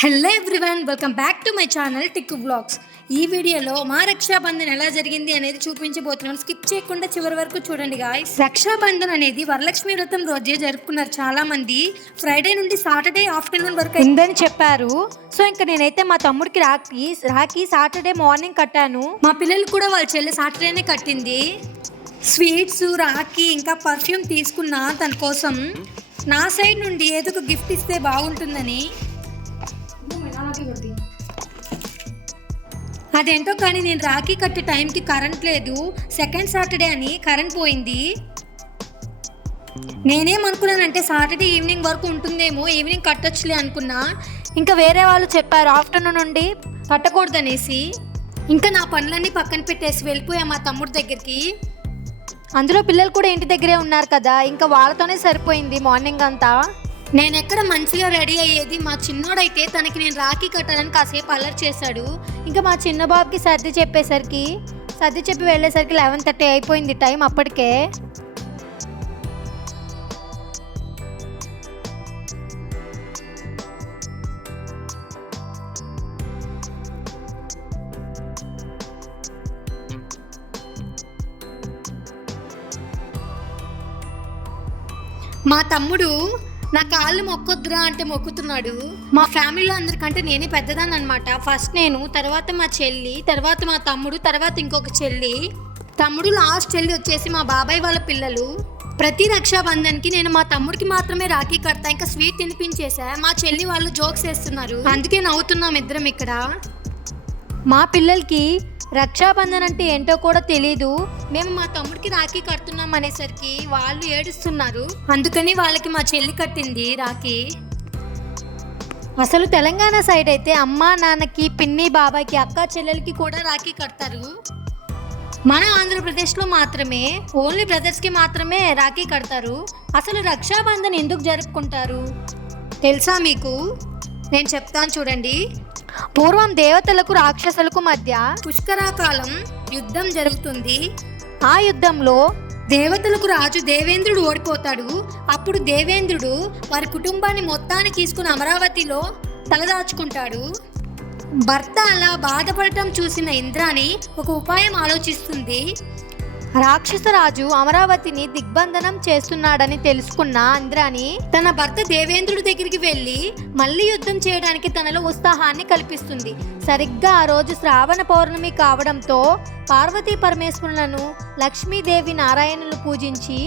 Hello everyone, welcome back to my channel Tikku vlogs. ఈ వీడియోలో మా రక్షాబంధన్ ఎలా జరిగింది అనేది చూపించబోతున్నాను. స్కిప్ చేయకుండా చివరి వరకు చూడండి గాయ్స్. రక్షాబంధన్ అనేది వరలక్ష్మి వ్రతం రోజే జరుపుకున్నారు చాలా మంది. ఫ్రైడే నుండి సాటర్డే ఆఫ్టర్నూన్ వరకు ఉందని చెప్పారు. సో ఇంకా నేనైతే మా తమ్ముడికి రాఖీ సాటర్డే మార్నింగ్ కట్టాను. మా పిల్లలు కూడా వాళ్ళ చెల్లి సాటర్డేనే కట్టింది. స్వీట్స్, రాఖీ ఇంకా పర్ఫ్యూమ్ తీసుకున్నా తన కోసం. నా సైడ్ నుండి ఏదో ఒక గిఫ్ట్ ఇస్తే బాగుంటుందని. అదేంటో కానీ నేను రాఖీ కట్టే టైంకి కరెంట్ లేదు. సెకండ్ సాటర్డే అని కరెంట్ పోయింది. నేనేమనుకున్నానంటే సాటర్డే ఈవినింగ్ వరకు ఉంటుందేమో, ఈవినింగ్ కట్టొచ్చులే అనుకున్నా. ఇంకా వేరే వాళ్ళు చెప్పారు ఆఫ్టర్నూన్ నుండి కట్టకూడదనేసి. ఇంకా నా పనులన్నీ పక్కన పెట్టేసి వెళ్ళిపోయా మా తమ్ముడి దగ్గరికి. అందులో పిల్లలు కూడా ఇంటి దగ్గరే ఉన్నారు కదా, ఇంకా వాళ్ళతోనే సరిపోయింది మార్నింగ్ అంతా. నేను ఎక్కడ మంచిగా రెడీ అయ్యేది. మా చిన్నోడైతే తనకి నేను రాఖీ కట్టాలని కాసేపు అల్లరి చేశాడు. ఇంకా మా చిన్న బాబుకి సర్ది చెప్పి వెళ్ళేసరికి 11:30 అయిపోయింది టైం అప్పటికే. మా తమ్ముడు నా కాళ్ళు మొక్కొద్దురా అంటే మొక్కుతున్నాడు. మా ఫ్యామిలీలో అందరికంటే నేనే పెద్దదాన్ని అనమాట. ఫస్ట్ నేను, తర్వాత మా చెల్లి, తర్వాత మా తమ్ముడు, తర్వాత ఇంకొక చెల్లి. తమ్ముడు లాస్ట్ చెల్లి వచ్చేసి మా బాబాయ్ వాళ్ళ పిల్లలు. ప్రతి రక్షాబంధన్కి నేను మా తమ్ముడికి మాత్రమే రాఖీ కడతా. ఇంకా స్వీట్ తినిపించేసా. మా చెల్లి వాళ్ళు జోక్స్ వేస్తున్నారు, అందుకే నవ్వుతున్నాం ఇద్దరం ఇక్కడ. మా పిల్లలకి రక్షాబంధన్ అంటే ఏంటో కూడా తెలీదు. మేము మా తమ్ముడికి రాఖీ కడుతున్నాం అనేసరికి వాళ్ళు ఏడుస్తున్నారు. అందుకని వాళ్ళకి మా చెల్లి కట్టింది రాఖీ. అసలు తెలంగాణ సైడ్ అయితే అమ్మ నాన్నకి, పిన్ని బాబాయ్కి, అక్క చెల్లెలకి కూడా రాఖీ కడతారు. మన ఆంధ్రప్రదేశ్లో మాత్రమే ఓన్లీ బ్రదర్స్కి మాత్రమే రాఖీ కడతారు. అసలు రక్షాబంధన్ ఎందుకు జరుపుకుంటారు తెలుసా మీకు? నేను చెప్తాను చూడండి. పూర్వం దేవతలకు రాక్షసులకు మధ్య పుష్కరాకాలం యుద్ధం జరుగుతుంది. ఆ యుద్ధంలో దేవతలకు రాజు దేవేంద్రుడు ఓడిపోతాడు. అప్పుడు దేవేంద్రుడు వారి కుటుంబాన్ని మొత్తాన్ని తీసుకుని అమరావతిలో తలదాచుకుంటాడు. భర్త అలా బాధపడటం చూసిన ఇంద్రాణి ఒక ఉపాయం ఆలోచిస్తుంది. రాక్షసరాజు అమరావతిని దిగ్బంధనం చేస్తున్నాడని తెలుసుకున్న ఇంద్రాణి తన భర్త దేవేంద్రుడి దగ్గరికి వెళ్ళి మళ్ళీ యుద్ధం చేయడానికి తనలో ఉత్సాహాన్ని కల్పిస్తుంది. సరిగ్గా ఆ రోజు శ్రావణ పౌర్ణమి కావడంతో పార్వతీ పరమేశ్వరులను, లక్ష్మీదేవి, నారాయణులు పూజించి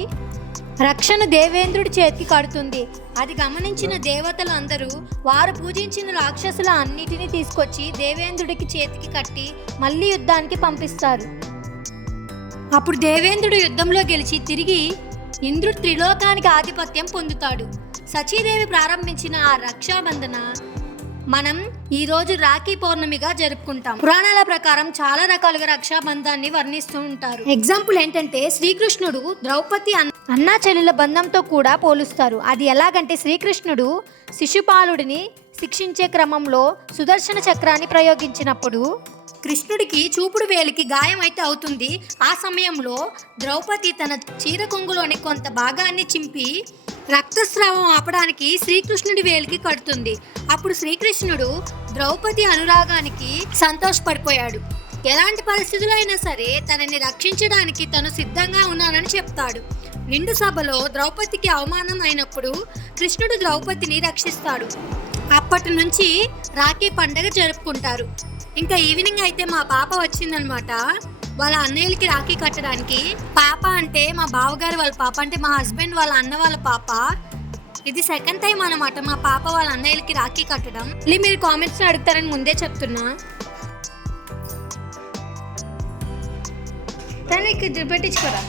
రక్షను దేవేంద్రుడి చేతికి కడుతుంది. అది గమనించిన దేవతలు అందరూ వారు పూజించిన రాక్షసుల అన్నిటినీ తీసుకొచ్చి దేవేంద్రుడికి చేతికి కట్టి మళ్ళీ యుద్ధానికి పంపిస్తారు. అప్పుడు దేవేంద్రుడు యుద్ధంలో గెలిచి తిరిగి ఇంద్రుడు త్రిలోకానికి ఆధిపత్యం పొందుతాడు. సచీదేవి ప్రారంభించిన ఆ రక్షాబంధన మనం ఈరోజు రాఖీ పౌర్ణమిగా జరుపుకుంటాం. పురాణాల ప్రకారం చాలా రకాలుగా రక్షాబంధాన్ని వర్ణిస్తూ ఉంటారు. ఎగ్జాంపుల్ ఏంటంటే శ్రీకృష్ణుడు ద్రౌపది అన్నా చెల్లెల బంధంతో కూడా పోలుస్తారు. అది ఎలాగంటే శ్రీకృష్ణుడు శిశుపాలుడిని శిక్షించే క్రమంలో సుదర్శన చక్రాన్ని ప్రయోగించినప్పుడు కృష్ణుడికి చూపుడు వేలికి గాయం అయితే అవుతుంది. ఆ సమయంలో ద్రౌపది తన చీర కొంగులోని కొంత భాగాన్ని చింపి రక్తస్రావం ఆపడానికి శ్రీకృష్ణుడి వేలికి కడుతుంది. అప్పుడు శ్రీకృష్ణుడు ద్రౌపది అనురాగానికి సంతోషపడిపోయాడు. ఎలాంటి పరిస్థితులు అయినా సరే తనని రక్షించడానికి తను సిద్ధంగా ఉన్నానని చెప్తాడు. నిండు సభలో ద్రౌపదికి అవమానం అయినప్పుడు కృష్ణుడు ద్రౌపదిని రక్షిస్తాడు. అప్పటి నుంచి రాఖీ పండుగ జరుపుకుంటారు. ఇంకా ఈవినింగ్ అయితే మా పాప వచ్చిందనమాట వాళ్ళ అన్నయ్యలకి రాఖీ కట్టడానికి. పాప అంటే మా బావగారు వాళ్ళ పాప, అంటే మా హస్బెండ్ వాళ్ళ అన్న వాళ్ళ పాప. ఇది సెకండ్ టైం అనమాట మా పాప వాళ్ళ అన్నయ్యలకి రాఖీ కట్టడం. మళ్ళీ మీరు కామెంట్స్ అడుగుతారని ముందే చెప్తున్నా. తనకి పెట్టించుకోరా.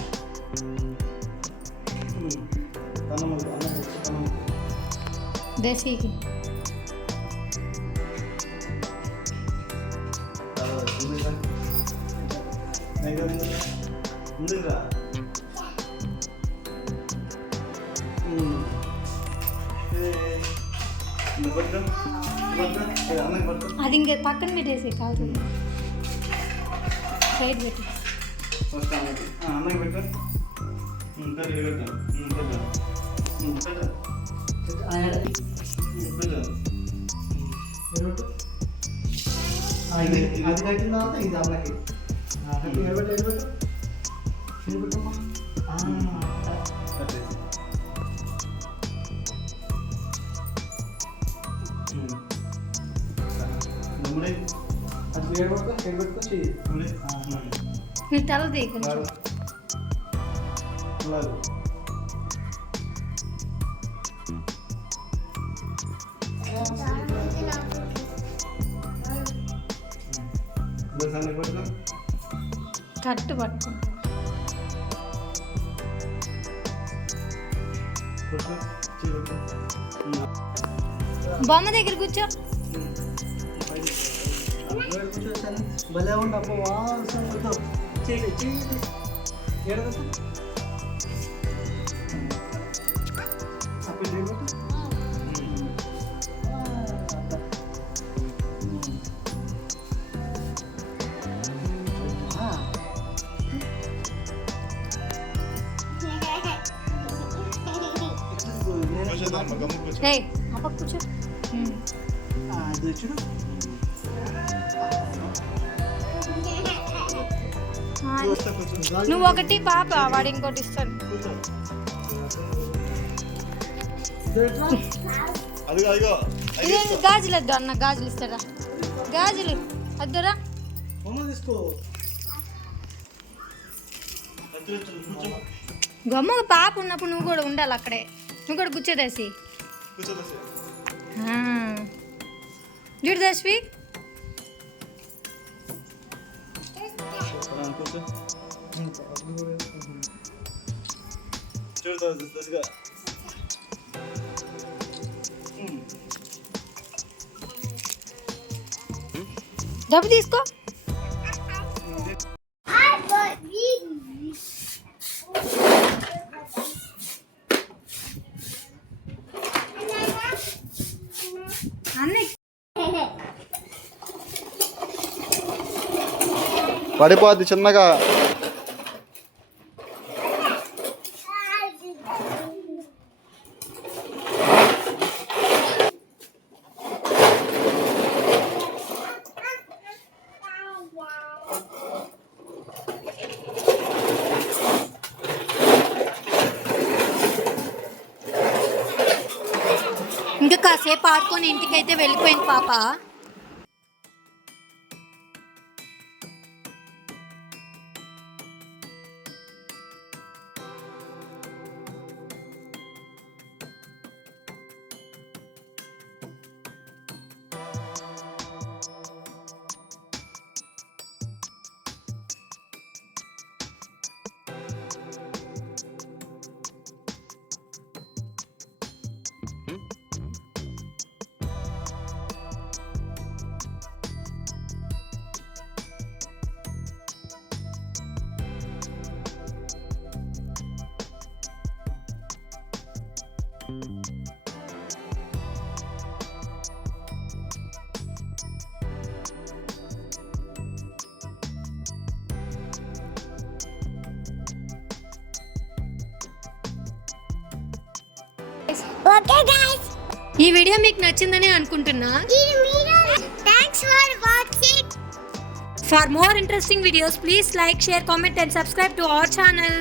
దేశీకి అది ఇంక పక్కన పెట్టేసి కాదు సైడ్ పెట్టి అది కట్టిన తర్వాత ఇది అమ్మకి నిలబెట్టు నిలబెట్టమ్మా. అది నిలబెట్టుకో చెయ్యి. నీ తల దిగు కట్టు పట్టుకో. బొమ్మ దగ్గర కూర్చో. భలే ఉండు అబ్బో వాసన కూర్చో. చెయ్యి చెయ్యి ఏడదు అప్పుడు నిలబెట్టు. ఏయ్ అప్ప కూర్చో. అది చూడు. నువ్వు ఒకటి పాప వాడు ఇంకోటి ఇస్తాడు. ఇది గాజులు వద్దు అన్న, గాజులు ఇస్తారా? గాజులు వద్దురా. తీసుకో. గమ్మగా పాప ఉన్నప్పుడు నువ్వు కూడా ఉండాలి అక్కడే. నువ్వు కూడా కూర్చోదేసి చూడు దశ్వి. డబ్బు తీసుకో. పడిపోద్ది చిన్నగా. ఇంకా కాసేపు ఆడుకొని ఇంటికైతే వెళ్ళిపోయింది పాప. ఓకే గైస్, ఈ వీడియో మీకు నచ్చిందని అనుకుంటున్నా. Thanks for watching. For more interesting videos, please like, share, comment and subscribe to our channel.